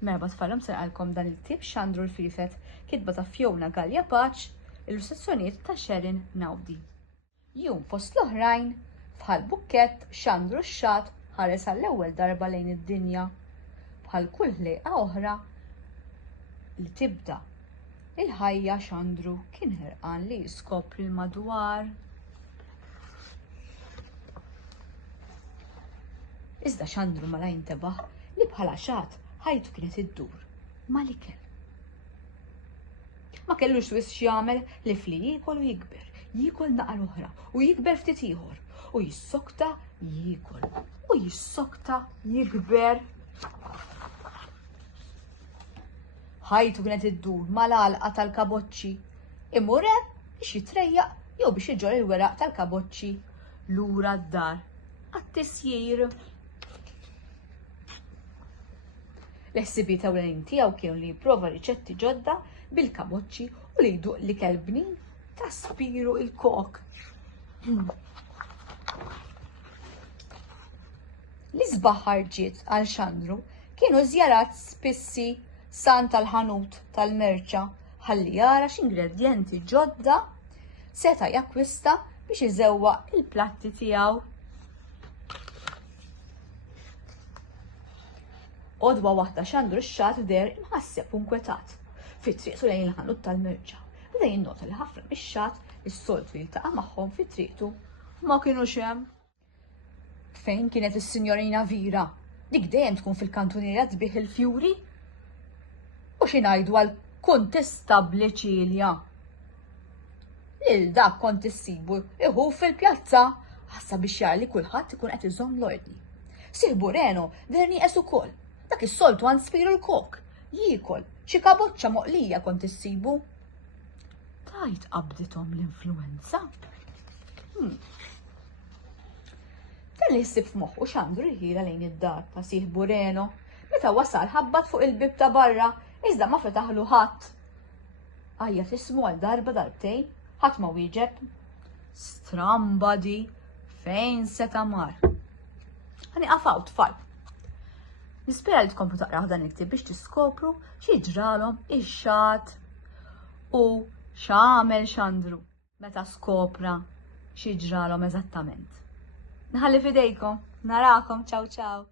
Merba tfallhom serqalkom dan il-ktieb Xandru l-Firifet, kitba ta' Fiona Gallia Paċ, illustrazzjonijiet ta' Sherin Nawdi. Jum fost l-oħrajn, bħal bukkett Xandru x-Xat ħares għall-ewwel darba lejn id-dinja. Bħal kull ħlejqa oħra li tibda il-ħajja Xandru kien ħerqan li jiskopri l-madwar. Iżda Xandru mala jintebaħ li bħala xat ħajtu kienet iddur ma l-ikel. Ma kellux wis x'jagħmel li fli jiekol u jikber, jiekol naqar oħra u jikber ftit ieħor u jissokta jiekol u jissokta jikber. Ħajtu kienet iddur mal-għalqa tal-kaboċċi imur hemm biex jitrejjaq jew biex iġor il-weraq tal-kaboċċi lura d-dar għat-tisjir. L-ħsibiet ewlenin tiegħu kienu li jipprova riċetti ġodda bil-kaboċċi u li jduq l-ikel bnin ta' spiru il-kok. L-isbaħ ħarġiet għal Xandru kienu żjarat spissi san tal-ħanut tal-merċa ħalli jara x'ingredjenti ġodda seta' jakkwista biex iżewwaq il-platti tiegħu. Odwa waħda Xandru x-Xat der imħasseb u nkwetat. Fit-triqtu lejn il-ħanut tal-merċa, beda jinnota li ħafna mix-Xat is-soltu jiltaqa' magħhom fit-triqtu ma kienux hemm. Fejn kienet is-Sinjorina Vira? Dik dejjem tkun fil-kantuniera tbieħ il-fjuri? U xi ngħidu għal kontestabbli Ċilja? Lil dak kont issibu iħu fil-pjazza ħassa biex jar li kulħadd ikun qed iżomm l-ordni. Sieħbu Reno der nieqes ukoll. Dak is-soltu għand spiru l-kok, jiekol, xi kaboċċa moqlija kont issibu. Tajt qabdithom l-influenza. Kelli jsib f'moħħu Xandru l-ħira lejn id-dar ta' sieħbu Reno, meta wasal ħabbat fuq il-bib ta' barra, iżda ma fetaħlu ħadd. Għajja tismu għal darba darbtejn, ħadd ma wieġeb. Stramba di, fejn seta' mar. Ħani qafaw tfal. Nispera li tkomplu taqraw dan il-ktieb biex tiskopru x'jiġralhom ix-Xat u x'għamel Xandru meta skopra x'jiġralhom eżattament. Nħalli f'idejkom, narakom, ciao ciao.